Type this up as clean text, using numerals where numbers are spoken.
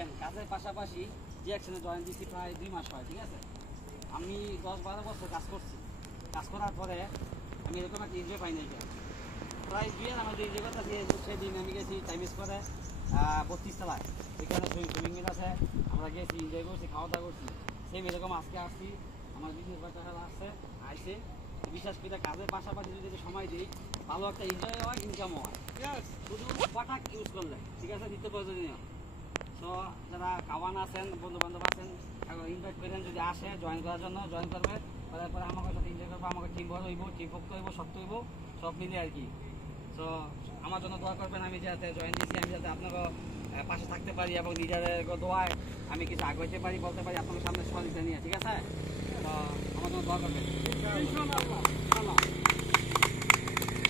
দেখেন কাজের পাশাপাশি যে একসাথে জয়েন দিচ্ছি প্রায় 2 মাস হয়, ঠিক আছে। আমি 10-12 বছর কাজ করছি। কাজ করার পরে আমি এরকম একটা এনজয় পাই নাই। প্রায় 2 আমাদের এনজয় করতে সেদিন আমি গেছি টাইম স্কোয়ারে 32 তলায়, এখানে সুইমিং মিল আছে, আমরা গেছি এনজয় করছি, খাওয়া দাওয়া করছি। সেম এরকম আজকে আসছি, আমার বিজনেস বাচ্চারা আইসে বিশ্বাস করে কাজের পাশাপাশি যদি সময় দিই ভালো একটা এনজয় হয়, ইনকামও হয়। শুধু পাটাক ইউজ করলে, ঠিক আছে, নিত্য প্রয়োজনীয়। তো যারা কাওয়ান আছেন, বন্ধু বান্ধব আছেন, ইনভাইট করেন, যদি আসে জয়েন করার জন্য জয়েন করবে, তারপরে আমাকে সাথে এনজয় করবো, আমাকে টিম বড় হইব, টিম ভক্ত হইব, শক্ত হইব, সব মিলে আর কি। তো আমার জন্য দোয়া করবেন, আমি যাতে জয়েন দিয়েছি, আমি যাতে আপনাকে পাশে থাকতে পারি এবং নিজেদের দোয়ায় আমি কিছু আগাইতে পারি, বলতে পারি আপনাদের সামনে সহযোগিতা নিয়ে, ঠিক আছে। তো আমার জন্য দোয়া করবেন।